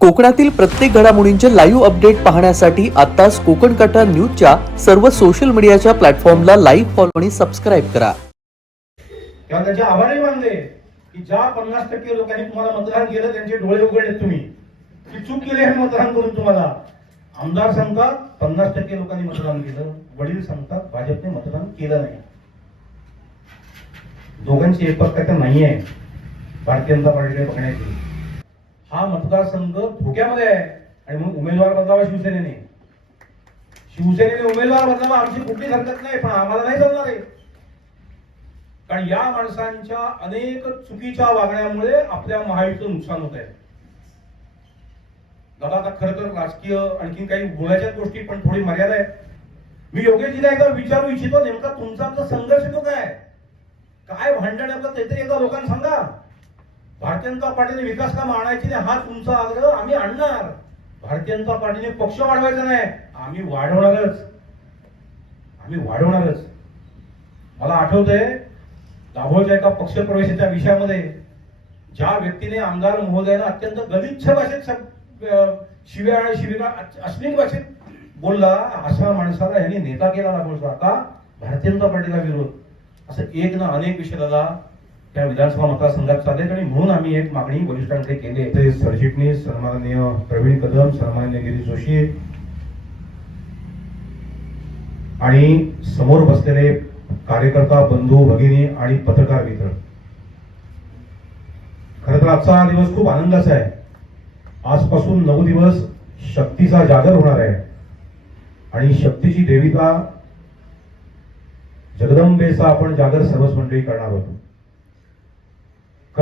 कोकणातील प्रत्येक घडामोडींचे लाईव्ह अपडेट पाहण्यासाठी आताच कोकण कटा न्यूजच्या सर्व सोशल मीडियाच्या प्लॅटफॉर्मला लाईव्ह फॉलो आणि सबस्क्राईब करा. तेव्हा त्याचे आभारही मानले की ज्या पन्नास टक्के लोकांनी तुम्हाला मतदान केलं त्यांचे डोळे उघडले तुम्ही. की चूक केली आहे मतदान करून तुम्हाला. आमदार सांगतात पन्नास टक्के लोकांनी मतदान केलं. वडील सांगतात भाजपने मतदान केलं नाही. दोघांची एकपक्षता नाही आहे भारतीय जनता पार्टीने बघण्याची हा मतदारसंघ धोक्यामध्ये आहे. आणि म्हणून उमेदवार बदलावा शिवसेनेने. शिवसेनेने उमेदवार बदलावा आमची कुठलीच हरकत नाही पण आम्हाला नाही चालणार आहे. कारण या माणसांच्या अनेक चुकीच्या वागण्यामुळे आपल्या महायुतीचं नुकसान होत आहे दादा आता खरं तर राजकीय आणखी काही बोलायच्या गोष्टी पण थोडी मर्यादा आहे मी योगेशजीला एकदा विचारू इच्छितो नेमका तुमचा आमचा संघर्ष तो काय काय भांडण आहे आपलं? ते तरी एकदा लोकांना सांगा. भारतीय जनता पार्टीने विकास काम आणायची नाही हा तुमचा आग्रह आम्ही आणणार. भारतीय जनता पार्टीने पक्ष वाढवायचा नाही आम्ही वाढवणारच. आम्ही वाढवणारच. मला आठवतंय दाभोळच्या एका पक्षप्रवेशाच्या विषयामध्ये ज्या व्यक्तीने आमदार महोदयानं अत्यंत गलिच्छ भाषेत शिव्या आणि शिबिरा अश्लील भाषेत बोलला अशा माणसाला यांनी नेता केला दाभोळचा. का? भारतीय जनता पार्टीला विरोध. असं एक ना अनेक विषय दादा त्या विधानसभा मतदारसंघात चालेल आणि म्हणून आम्ही एक मागणी वरिष्ठांकडे केली ते सरचिटणीस सन्माननीय प्रवीण कदम सन्माननीय गिरीश जोशी आणि समोर बसलेले कार्यकर्ता बंधू भगिनी आणि पत्रकार मित्र. खर तर आजचा हा दिवस खूप आनंदाचा आहे. आजपासून नऊ दिवस शक्तीचा जागर होणार आहे. आणि शक्तीची देविता जगदंबेचा आपण जागर सर्वच मंडळी करणार आहोत.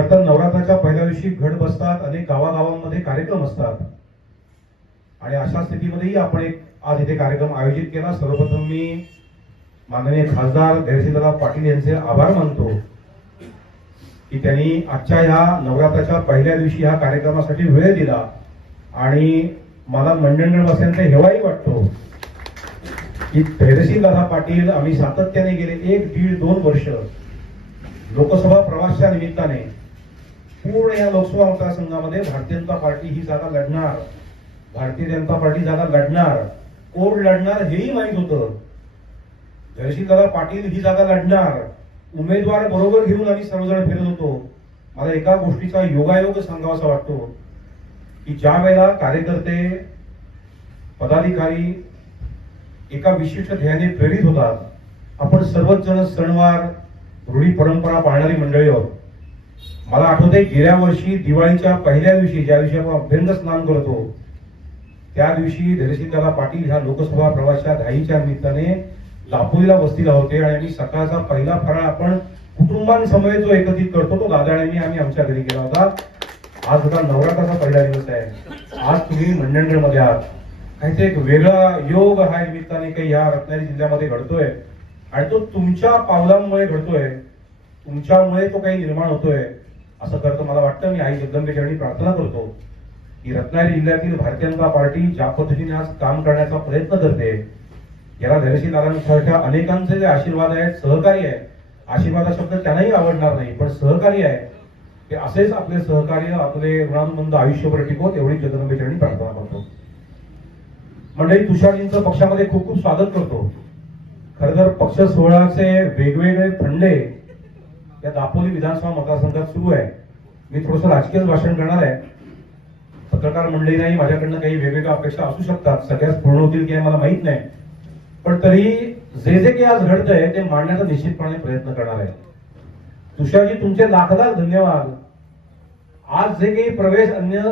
तर नवरात्राच्या पहिल्या दिवशी घट बसतात अनेक गावागावांमध्ये कार्यक्रम असतात. आणि अशा स्थितीमध्येही आपण एक आज इथे कार्यक्रम आयोजित केला. सर्वप्रथम मी माननीय खासदार धैर्यसिंहदादा पाटील यांचे आभार मानतो की त्यांनी आजच्या ह्या नवरात्राच्या पहिल्या दिवशी ह्या कार्यक्रमासाठी वेळ दिला. आणि मला मंडणगड हेवाही वाटतो की धैर्यसिंहदादा पाटील आम्ही सातत्याने गेले एक दीड दोन वर्ष लोकसभा प्रवासच्या निमित्ताने पूर्ण या लोकसभा मतदारसंघामध्ये भारतीय जनता पार्टी ही जागा लढणार. भारतीय जनता पार्टी जागा लढणार. कोण लढणार हेही माहीत होतं. धैर्यशीलदादा पाटील ही जागा लढणार. उमेदवार बरोबर घेऊन आम्ही सर्वजण फिरत होतो. मला एका गोष्टीचा योगायोग सांगावासा वाटतो की ज्या वेळेला कार्यकर्ते पदाधिकारी एका विशिष्ट ध्येयाने प्रेरित होतात आपण सर्वच जण सणवार रूढी परंपरा पाळणारी मंडळी आहोत. मला आठवते गेल्या वर्षी दिवाळीच्या पहिल्या दिवशी ज्या दिवशी आपण अभ्यंग स्नान करतो त्या दिवशी धैर्यसिंहदादा पाटील ह्या लोकसभा प्रवासाच्या घाईच्या निमित्ताने लापोलीला वस्तीला होते. आणि सकाळचा पहिला फराळ आपण कुटुंबांसमवेत जो एकत्रित करतो तो दादाळ्यांनी आम्ही आमच्या घरी केला होता. आज होता नवरात्राचा पहिला दिवस आहे? आज तुम्ही मंडणगडमध्ये आहात. काहीतरी एक वेगळा योग हा निमित्ताने काही या रत्नागिरी जिल्ह्यामध्ये घडतोय. आणि तो तुमच्या पावलांमुळे घडतोय. तुमच्यामुळे तो काही निर्माण होतोय. असं करतो मला वाटतं मी आई जगदंबेच्या प्रार्थना करतो की रत्नागिरी जिल्ह्यातील भारतीय जनता पार्टी ज्या पद्धतीने आज काम करण्याचा प्रयत्न करते याला धैर्यशील दादांसारख्या अनेकांचे जे आशीर्वाद आहेत सहकार्य आहे आशीर्वाद हा शब्द त्यांनाही आवडणार नाही पण सहकार्य आहे ते असेच आपले सहकार्य आपले ऋणानुबंध आयुष्यभर टिकवत एवढी जगदंबेच्या प्रार्थना करतो. मंडळी तुषारजींचं पक्षामध्ये खूप खूप स्वागत करतो. खरं तर पक्ष सोहळ्याचे वेगवेगळे फंडे या दापोली विधानसभा मतदारसंघात सुरू आहे. मी थोडस राजकीय भाषण करणार आहे. पत्रकार मंडळींनाही माझ्याकडनं काही वेगवेगळ्या अपेक्षा असू शकतात. सगळ्याच पूर्ण होतील की मला माहीत नाही. पण तरी जे जे काही आज घडतंय ते मांडण्याचा निश्चितपणे प्रयत्न करणार आहे. तुषारजी तुमचे लाख लाख धन्यवाद. आज जे काही प्रवेश अन्य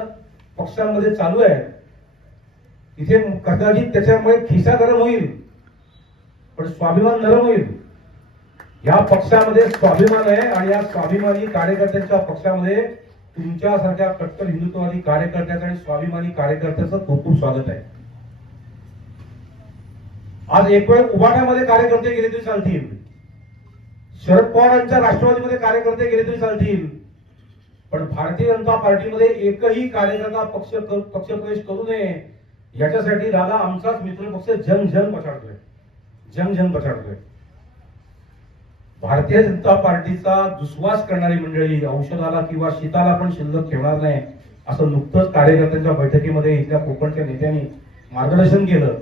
पक्षांमध्ये चालू आहे इथे कदाचित त्याच्यामुळे खिसा गरम होईल पण स्वाभिमान नरम होईल. या पक्षामध्ये स्वाभिमान आहे आणि या स्वाभिमानी कार्यकर्त्यांच्या पक्षामध्ये तुमच्यासारख्या कट्टर हिंदुत्ववादी कार्यकर्त्याचं आणि स्वाभिमानी कार्यकर्त्याचं खूप खूप स्वागत आहे. आज एक वेळ उभाट्यामध्ये कार्यकर्ते गेले तरी चालतील. शरद पवारांच्या राष्ट्रवादीमध्ये कार्यकर्ते गेले तरी चालतील. पण भारतीय जनता पार्टीमध्ये एकही कार्यकर्ता पक्ष पक्षप्रवेश करू नये. याच्यासाठी दादा आमचाच मित्र पक्ष जन जन पछाडतोय. जन जन पछाडतोय. भारतीय जनता पार्टीचा दुस्वास करणारी मंडळी औषधाला किंवा शीताला पण शिल्लक ठेवणार नाही असं नुकतंच कार्यकर्त्यांच्या बैठकीमध्ये इथल्या कोकणच्या नेत्यांनी मार्गदर्शन केलं.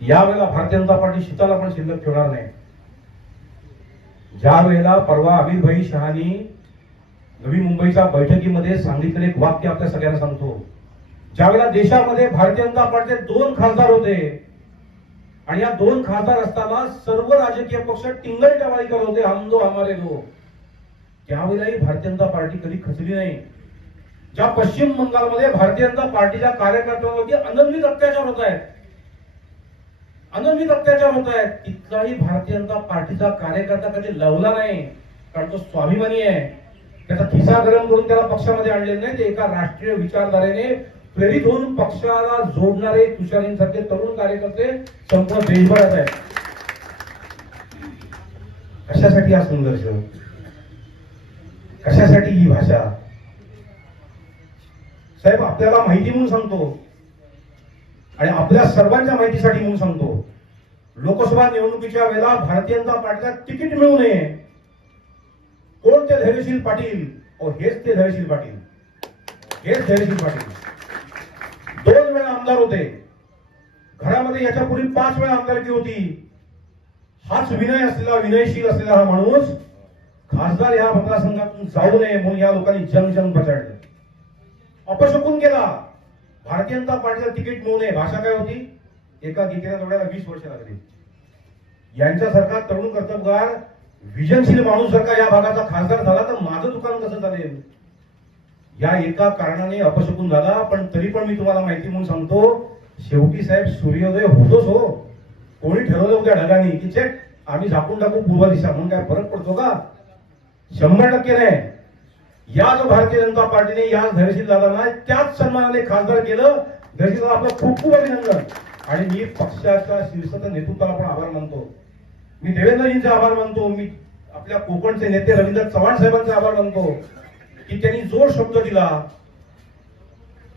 यावेळेला भारतीय जनता पार्टी शीताला पण शिल्लक ठेवणार नाही. ज्या वेळेला परवा अमितभाई शहानी नवी मुंबईच्या बैठकीमध्ये सांगितलेलं एक वाक्य आपल्या सगळ्यांना सांगतो. ज्यावेळेला देशामध्ये भारतीय जनता पार्टीचे दोन खासदार होते आणि या दोन खासदार असताना सर्व राजकीय पक्ष टिंगल टवाळी करत होते हम दो हमारे दो त्यावेळेलाही भारतीय जनता पार्टी कधी खचली नाही. ज्या पश्चिम बंगालमध्ये भारतीय जनता पार्टीच्या कार्यकर्त्यांवरती अनन्वित अत्याचार होत आहेत. अनन्वित अत्याचार होत आहेत. तिथलाही भारतीय जनता पार्टीचा कार्यकर्ता कधी लवला नाही कारण तो स्वाभिमानी आहे. त्याचा खिसा गरम करून त्याला पक्षामध्ये आणलेलं नाही ते एका राष्ट्रीय विचारधारेने प्रेरित होऊन पक्षाला जोडणारे तुषारींसारखे तरुण कार्यकर्ते संपूर्ण देशभरात आहेत. कशासाठी हा संघर्ष कशासाठी ही भाषा? साहेब आपल्याला माहिती म्हणून सांगतो. आणि आपल्या सर्वांच्या माहितीसाठी म्हणून सांगतो. लोकसभा निवडणुकीच्या वेळेला भारतीय जनता पार्टीला तिकीट मिळू नये. कोण ते धैर्यशील पाटील? ओ हेच ते धैर्यशील पाटील. हेच धैर्यशील पाटील. आमदार होते. घरामध्ये याच्यापूर्वी पाच वेळा आमदारकी होती. हाच विनय असलेला विनयशील असलेला हा माणूस खासदार या मतदारसंघातून जाऊ नये म्हणून या लोकांनी जनजन पचाडले अपशकून गेला. भारतीय जनता पार्टीला तिकीट मिळू नये. भाषा काय होती? एका गीतेला जोडायला वीस वर्ष लागली. यांच्यासारखा तरुण कर्तबगार विजनशील माणूस जर का या भागाचा खासदार झाला तर माझं या एका कारणाने अपशकून झाला पण तरी पण मी तुम्हाला माहिती म्हणून सांगतो शेवटी साहेब सूर्योदय होतोच हो. कोणी ठरवलं होत्या ढगाने की चेक आम्ही झाकून टाकू पूर्व दिशा म्हणून काय फरक पडतो का? शंभर टक्के नाही. याच भारतीय जनता पार्टीने या धैर्यशील दादांना त्याच सन्मानाने खासदार केलं धैर्यशील दादा आपलं खूप खूप अभिनंदन. आणि मी पक्षाच्या शीर्षाच्या नेतृत्वाला पण आभार मानतो. मी देवेंद्रजींचे आभार मानतो. मी आपल्या कोकणचे नेते रवींद्र चव्हाण साहेबांचे आभार मानतो. की त्यांनी जो शब्द दिला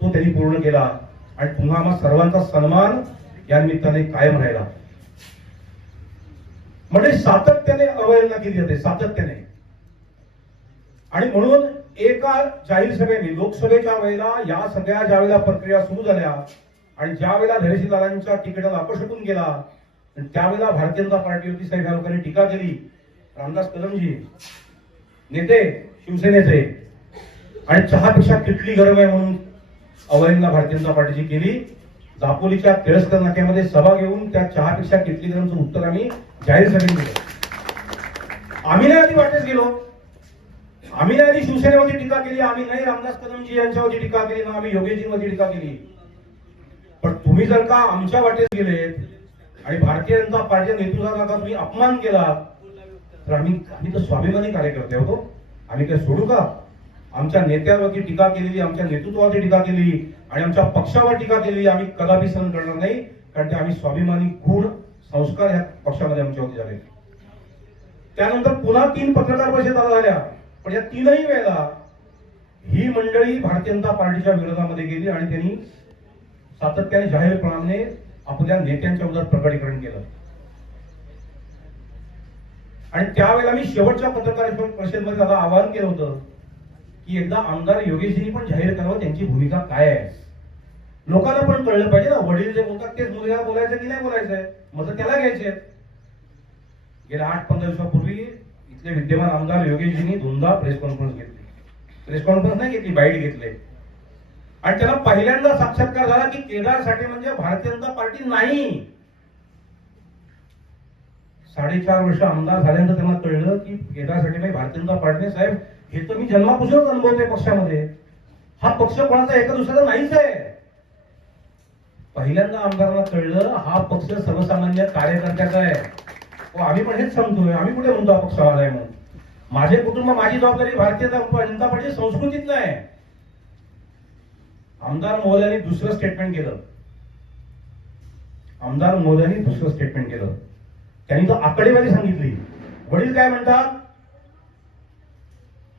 तो त्यांनी पूर्ण केला. आणि पुन्हा आम्हा सर्वांचा सन्मान या निमित्ताने कायम राहिला. म्हणजे सातत्याने अवहेलना केली जाते सातत्याने. आणि म्हणून एका जाहीर सभेने लोकसभेच्या वेळेला या सगळ्या ज्या वेळेला प्रक्रिया सुरू झाल्या आणि ज्या वेळेला धैर्यशील दादांच्या तिकिटाला अपशकून गेला आणि त्यावेळेला भारतीय जनता पार्टीवरती साहेब या लोकांनी टीका केली. रामदास कदमजी नेते शिवसेनेचे आणि चहापेक्षा किटली गरम आहे म्हणून अवहेलना भारतीय जनता पार्टीची केली. दापोलीच्या तिरस्कर नाक्यामध्ये सभा घेऊन त्या चहापेक्षा किटली गरमचं उत्तर आम्ही जाहीर सभेत दिलं. आम्ही नाही आधी वाटेच गेलो. आम्ही नाही आधी शिवसेनेवरती टीका केली आम्ही नाही रामदास कदमजी यांच्यावरती टीका केली ना आम्ही योगेशजींवरती टीका केली. पण तुम्ही जर का आमच्या वाटेत गेलेत आणि भारतीय जनता पार्टीच्या नेतृत्वाचा का तुम्ही अपमान केला तर आम्ही आम्ही तर स्वाभिमानी कार्यकर्ते होतो आम्ही काय सोडू का? आमच्या नेत्यांवरती टीका केलेली आमच्या नेतृत्वावरती टीका केली आणि आमच्या पक्षावर टीका केलेली आम्ही कदापि सहन करणार नाही कारण ते आम्ही स्वाभिमानी गुण संस्कार ह्या पक्षामध्ये आमच्यावरती झाले. त्यानंतर पुन्हा तीन पत्रकार परिषदा झाल्या. पण या तीनही वेळेला ही मंडळी भारतीय जनता पार्टीच्या विरोधामध्ये गेली आणि त्यांनी सातत्याने जाहीरपणाने आपल्या नेत्यांच्या विरोधात प्रकटीकरण केलं. आणि त्यावेळेला मी शेवटच्या पत्रकार परिषदेमध्ये त्याला आवाहन केलं होतं की एकदा आमदार योगेशजींनी पण जाहीर करावं त्यांची भूमिका काय आहे? लोकांना पण कळलं पाहिजे ना वडील जे बोलतात तेच मुलगा बोलायचं की नाही बोलायचंय मग त्याला घ्यायचे गेल्या आठ पंधरा दिवसापूर्वी इथले विद्यमान आमदार योगेशजींनी दोनदा प्रेस कॉन्फरन्स घेतली. प्रेस कॉन्फरन्स नाही घेतली बाईट घेतले. आणि त्याला पहिल्यांदा साक्षात्कार झाला की केदार साठे म्हणजे भारतीय जनता पार्टी नाही. साडेचार वर्ष आमदार झाल्यानंतर त्यांना कळलं की केदार साठे म्हणजे भारतीय जनता पार्टीने साहेब हे तर मी जन्मापासूनच अनुभवतोय पक्षामध्ये हा पक्ष कोणाचा एका दुसऱ्याचा नाहीच आहे. पहिल्यांदा आमदारांना कळलं हा पक्ष सर्वसामान्य कार्यकर्त्याचा आहे? हो, आम्ही पण हेच सांगतोय आम्ही कुठे म्हणतो हा पक्ष आहे म्हणून? माझे कुटुंब माझी जबाबदारी भारतीय जनता पार्टी संस्कृतीत नाही आमदार महोदयांनी दुसरं स्टेटमेंट केलं. आमदार महोदयांनी दुसरं स्टेटमेंट केलं. त्यांनी तर आकडेवारी सांगितली. वडील काय म्हणतात?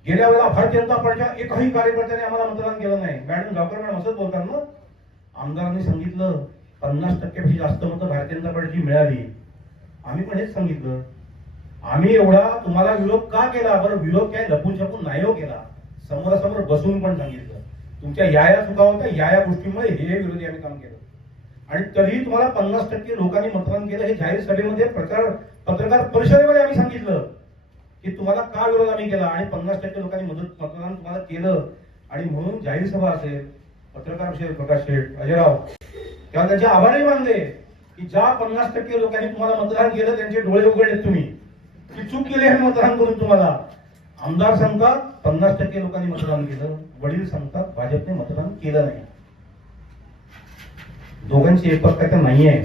गेल्या वेळेला भारतीय जनता पार्टीच्या एकही कार्यकर्त्याने आम्हाला मतदान केलं नाही. मॅडम गावकर मॅडम असंच बोलतात ना आमदारांनी सांगितलं पन्नास टक्क्यापेक्षा जास्त मतं भारतीय जनता पार्टीची मिळाली. आम्ही पण हेच सांगितलं. आम्ही एवढा तुम्हाला विरोध का केला? बरं विरोध काय? लपून छपून नाही हो केला. समोरासमोर बसून पण सांगितलं. तुमच्या या या चुका होत्या या या गोष्टीमुळे हे हे विरोधी आम्ही काम केलं. आणि तरीही तुम्हाला पन्नास टक्के लोकांनी मतदान केलं हे जाहीर सभेमध्ये प्रचार पत्रकार परिषदेमध्ये आम्ही सांगितलं. की तुम्हाला का विरोध आम्ही केला? आणि पन्नास टक्के लोकांनी मदत मतदान तुम्हाला केलं? आणि म्हणून जाहीर सभा असेल पत्रकार शेठ प्रकाश शेठ अजयराव तेव्हा त्याचे आभारही मानले की ज्या पन्नास टक्के लोकांनी तुम्हाला मतदान केलं त्यांचे डोळे उघडले तुम्ही. की चूक केली आहे मतदान करून तुम्हाला. आमदार सांगतात पन्नास टक्के लोकांनी मतदान केलं वडील सांगतात भाजपने मतदान केलं नाही. दोघांची एकपक्षता नाही आहे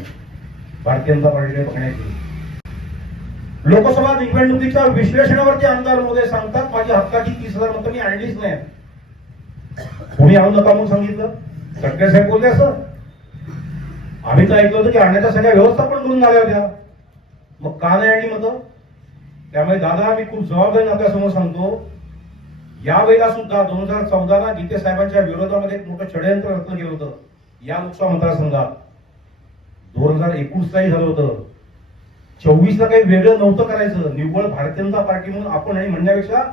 भारतीय जनता पार्टीने बघण्याची. लोकसभा निवडणुकीच्या विश्लेषणावरती आमदार मोदी सांगतात माझी हक्काची तीस हजार मतं मी आणलीच नाही. कोणी आणू नका म्हणून सांगितलं? खडके साहेब बोलले असं. आम्ही तर ऐकलं होतं की आणण्याच्या सगळ्या व्यवस्था पण करून झाल्या होत्या. मग का नाही आणली मतं? त्यामुळे दादा मी खूप जबाबदारी आपल्यासमोर सांगतो यावेळेला सुद्धा दोन हजार चौदाला गीते साहेबांच्या विरोधामध्ये एक मोठं षडयंत्र रचलं गेलं होतं. या लोकसभा मतदारसंघात दोन हजार एकोणीसलाही झालं होतं. चोवीसला काही वेगळं नव्हतं करायचं. निव्वळ भारतीय जनता पार्टी म्हणून आपण नाही म्हणण्यापेक्षा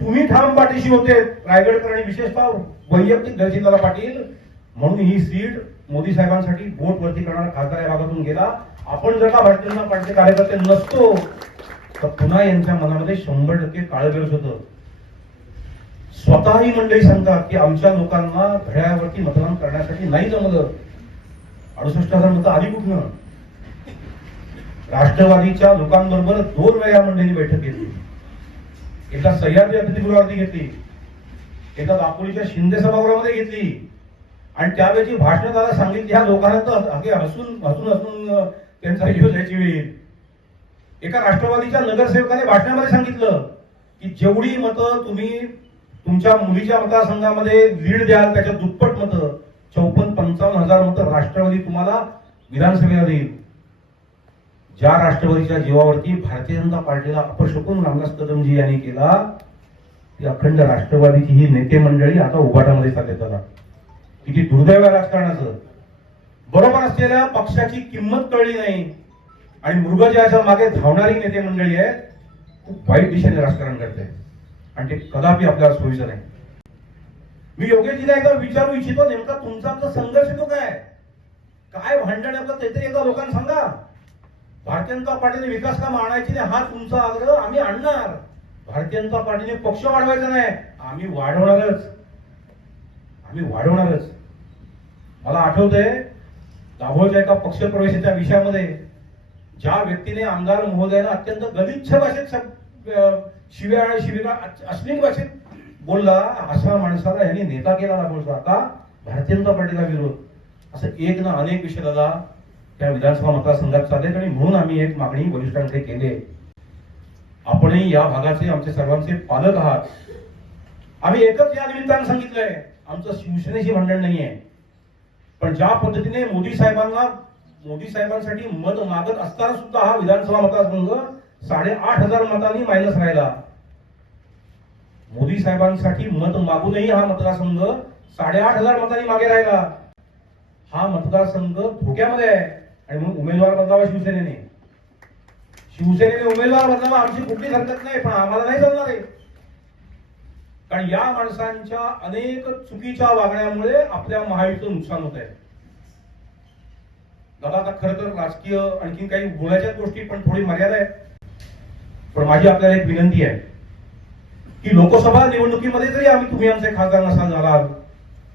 तुम्ही ठाम पाठीशी होते रायगडकर आणि विशेषतः वैयक्तिक दर्शिताला पाटील. म्हणून ही सीट मोदी साहेबांसाठी बोट वरती करणारा खासदार या भागातून गेला. आपण जर का भारतीय जनता पार्टीचे कार्यकर्ते नसतो तर पुन्हा यांच्या मनामध्ये शंभर टक्के काळबेरस होतं. स्वतःही मंडळी सांगतात की आमच्या लोकांना घड्याळावरती मतदान करण्यासाठी नाही जमलं. अडुसष्ट हजार मतं आली कुठनं? राष्ट्रवादीच्या लोकांबरोबर दोन वेळा मंडळी बैठक घेतली. एका सह्याद्री अतिथीगृहावरती घेतली. एका दापोलीच्या शिंदे सभागृहामध्ये घेतली. आणि त्यावेळेची भाषणं त्याला सांगितली ह्या लोकांना तर अगे हसून हसून हसून त्यांचा जीव द्यायची वेळ. एका राष्ट्रवादीच्या नगरसेवकाने भाषणामध्ये सांगितलं की जेवढी मतं तुम्ही तुमच्या मुलीच्या मतदारसंघामध्ये लीड द्याल त्याच्या दुप्पट मतं चौपन्न पंचावन्न हजार मतं राष्ट्रवादी तुम्हाला विधानसभेला देईल. ज्या राष्ट्रवादीच्या जीवावरती भारतीय जनता पार्टीला अपशकून रामदास कदमजी यांनी केला ती अखंड राष्ट्रवादीची ही नेते मंडळी आता उभाटामध्ये चालले किती दुर्दैव राजकारणाचं. बरोबर असलेल्या पक्षाची किंमत कळली नाही. आणि मृगजयाच्या मागे धावणारी नेते मंडळी आहेत खूप वाईट दिशेने राजकारण करते आणि ते कदापि आपल्याला सोयीचं नाही. मी योगेशजीला एकदा विचारू इच्छितो नेमका तुमचा आमचा संघर्ष तो काय? काय भांडण आहे आपलं ते एकदा लोकांना सांगा. भारतीय जनता पार्टीने विकास काम आणायची नाही हा तुमचा आग्रह आम्ही आणणार. भारतीय जनता पार्टीने पक्ष वाढवायचा नाही आम्ही वाढवणारच. आम्ही वाढवणारच. मला आठवतंय दाभोळच्या एका पक्षप्रवेशाच्या विषयामध्ये ज्या व्यक्तीने आमदार महोदयाला अत्यंत गलिच्छ भाषेत शिव्या आणि अश्लील भाषेत बोलला अशा माणसाला यांनी नेता केला दाभोळचा. आता भारतीय जनता पार्टीला विरोध. असं एक ना अनेक विषय दादा त्या विधानसभा मतदारसंघात चालेल आणि म्हणून आम्ही एक मागणी वरिष्ठांकडे केली आपणही या भागाचे आमचे सर्वांचे पालक आहात. आम्ही एकच या निमित्तानं सांगितलंय आमचं शिवसेनेशी भांडण नाहीये. पण ज्या पद्धतीने मोदी साहेबांना मोदी साहेबांसाठी मत मागत असताना सुद्धा हा विधानसभा मतदारसंघ साडेआठ हजार मतांनी मायनस राहिला. मोदी साहेबांसाठी मत मागूनही हा मतदारसंघ साडेआठ हजार मतांनी मागे राहिला. हा मतदारसंघ धोक्यामध्ये आहे. आणि म्हणून उमेदवार बदलावा शिवसेनेने. शिवसेनेने उमेदवार बदलावा आमची कुठलीच हरकत नाही पण आम्हाला नाही चालणार आहे. कारण या माणसांच्या अनेक चुकीच्या वागण्यामुळे आपल्या महायुतीचं नुकसान होत आहे दादा आता खरं तर राजकीय आणखी काही बोलायच्या गोष्टी पण थोडी मर्यादा आहे पण माझी आपल्याला एक विनंती आहे की लोकसभा निवडणुकीमध्ये जरी आम्ही तुम्ही आमचे खासदार नसाल झाला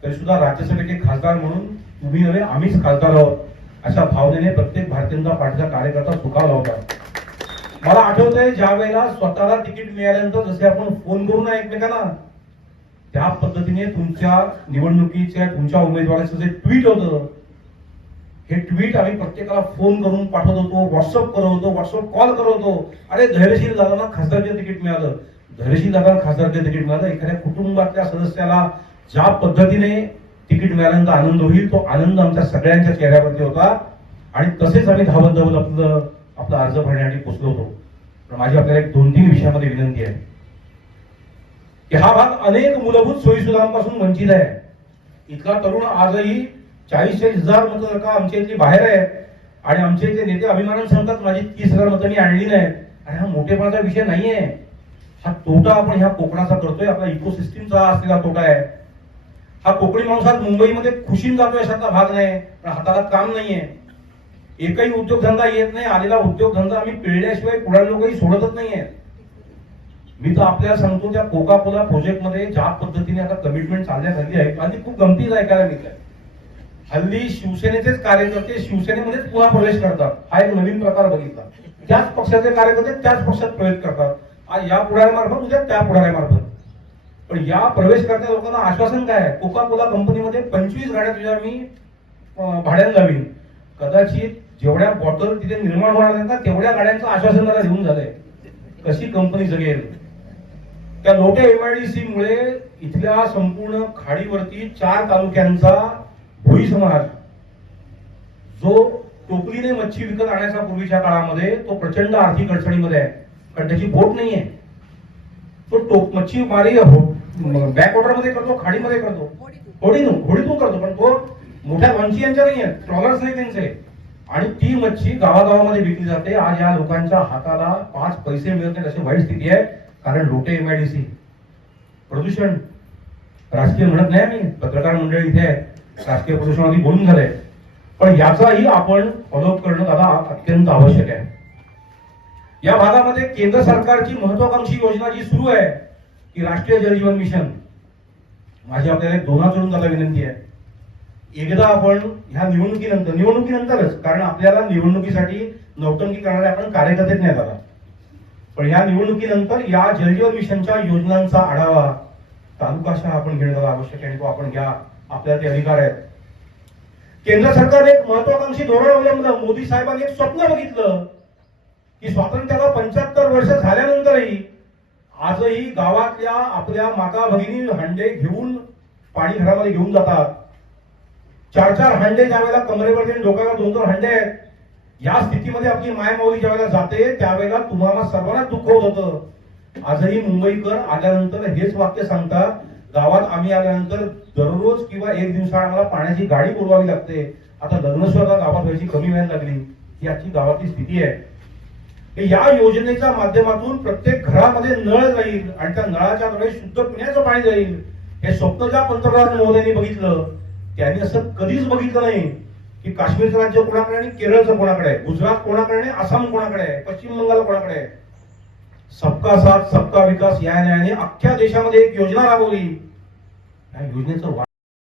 तरी सुद्धा राज्यसभेचे खासदार म्हणून तुम्ही नव्हे आम्हीच खासदार आहोत. अशा भावनेने प्रत्येक भारतीय जनता पार्टीचा कार्यकर्ता सुखावला होता. मला आठवतंय ज्या वेळेला स्वतःला तिकीट मिळाल्यानंतर जसे आपण फोन करू ना एकमेकांना त्या पद्धतीने तुमच्या निवडणुकीच्या तुमच्या उमेदवाराचं जे ट्विट होतं हे ट्विट आम्ही प्रत्येकाला फोन करून पाठवत होतो व्हॉट्सअप करत होतो व्हॉट्सअप कॉल करत होतो. अरे धैर्यशील दादांना खासदारचे तिकीट मिळालं. धैर्यशील दादांना खासदारचे तिकीट मिळालं. एखाद्या कुटुंबातल्या सदस्याला ज्या पद्धतीने तिकीट मिळाल्यानंतर आनंद होईल. तो आनंद आमच्या सगळ्यांच्या चेहऱ्यावरती होता. आणि तसेच आम्ही धावत धावत आपलं आपला अर्ज भरण्यासाठी पोचलो होतो. पण माझी आपल्याला एक दोन तीन विषयामध्ये विनंती आहे. की हा भाग अनेक मूलभूत सोयी सुविधांपासून वंचित आहे. इथला तरुण आजही चाळीस चाळीस हजार मतं का आमच्या इथली बाहेर आहे. आणि आमचे इथले नेते अभिमानाने सांगतात माझी तीस हजार मतं मी आणली नाही. आणि हा मोठेपणाचा विषय नाहीये. हा तोटा आपण ह्या कोकणाचा करतोय. आपला इकोसिस्टीमचा असलेला तोटा आहे. हा कोकणी माणूस आज मुंबईमध्ये खुशीन जातो याच्यातला भाग नाही पण हाताला काम नाहीये. एकही उद्योगधंदा येत नाही आलेला उद्योगधंदा आम्ही पिळल्याशिवाय पुढे लोकही सोडतच नाहीये. मी तर आपल्याला सांगतो त्या कोका कोला प्रोजेक्टमध्ये ज्या पद्धतीने आता कमिटमेंट चालण्यात आली आहे आणि खूप गमतीच ऐकायला मिळत हल्ली शिवसेनेचेच कार्यकर्ते शिवसेनेमध्येच पुन्हा प्रवेश करतात. हा एक नवीन प्रकार बघितला. त्याच पक्षाचे कार्यकर्ते त्याच पक्षात प्रवेश करतात. आज या पुढाऱ्यामार्फत उद्या त्या पुढाऱ्यामार्फत. पण या प्रवेश करणाऱ्या लोकांना आश्वासन काय कोका कोला कंपनीमध्ये पंचवीस गाड्या तुझ्या मी भाड्यानं लावीन. कदाचित जेवढ्या बॉटल तिथे निर्माण होणार आहेत ना तेवढ्या गाड्यांचं आश्वासन मला देऊन झालंय. कशी कंपनी जगेल त्या लोटे एमआयडीसी मुळे इथल्या संपूर्ण खाडीवरती चार तालुक्यांचा भोई समाज जो टोपलीने मच्छी विकत आणायचा पूर्वीच्या काळामध्ये तो प्रचंड आर्थिक अडचणीमध्ये आहे. कारण त्याची बोट नाहीये. तो टोप मच्छी मारी बॅक वॉटरमध्ये करतो खाडीमध्ये करतो. होडीतून होडीतून करतो पण तो मोठ्या लॉन्ची यांच्या नाही आहेत ट्रॉलर्स नाही त्यांचे. आणि ती मच्छी गावागावामध्ये विकली जाते. आज या लोकांच्या हाताला पाच पैसे मिळत नाहीत अशी वाईट स्थिती आहे कारण लोटे एमआयडीसी प्रदूषण. राजकीय म्हणत नाही मी पत्रकार मंडळी इथे राजकीय प्रदूषणावरती बोलून झालंय. पण याचाही आपण फॉलोअप करणं दादा अत्यंत आवश्यक आहे. या भागामध्ये केंद्र सरकारची महत्वाकांक्षी योजना जी सुरू आहे की राष्ट्रीय जलजीवन मिशन. माझी आपल्याला एक दोन जोडून विनंती आहे. एकदा आपण ह्या निवडणुकीनंतर निवडणुकीनंतरच कारण आपल्याला निवडणुकीसाठी नौटंकी करणारे आपण कार्यकर्तेच नाही झाला. पण या निवडणुकीनंतर या जलजीवन मिशनच्या योजनांचा आढावा तालुकाशा आपण घेणं आवश्यक आहे आणि तो आपण घ्या. आपल्याला ते अधिकार आहेत. केंद्र सरकारने एक महत्वाकांक्षी धोरण अवलंबलं. मोदी साहेबांनी एक स्वप्न बघितलं की स्वातंत्र्याला पंच्याहत्तर वर्ष झाल्यानंतरही आजही गावातल्या आपल्या माता भगिनी हंडे घेऊन पाणी घरामध्ये घेऊन जातात. चार चार हंडे ज्या वेळेला कमरेवरती आणि दोन दोन हंडे आहेत या स्थितीमध्ये आपली मायमाऊली ज्या वेळेला जाते त्यावेळेला तुम्हाला सर्वांना दुःख होत होतं. आजही मुंबईकर आल्यानंतर हेच वाक्य सांगतात गावात आम्ही आल्यानंतर दररोज किंवा एक दिवसा आम्हाला पाण्याची गाडी पुरवावी लागते. आता लग्न सुद्धा गावात व्हायची कमी व्हायला लागली. ही आजची गावातली स्थिती आहे. या योजनेच्या माध्यमातून प्रत्येक घरामध्ये नळ जाईल आणि त्या नळाच्या द्वारे शुद्ध पिण्याचं पाणी जाईल. हे स्वप्न ज्या पंतप्रधान मोदींनी बघितलं. त्यांनी असं कधीच बघितलं नाही की काश्मीरचं राज्य कोणाकडे आणि केरळचं कोणाकडे आहे. गुजरात कोणाकडे आणि आसाम कोणाकडे आहे. पश्चिम बंगाल कोणाकडे आहे. सबका साथ सबका विकास या न्यायाने अख्ख्या देशामध्ये एक योजना राबवली. या योजनेचं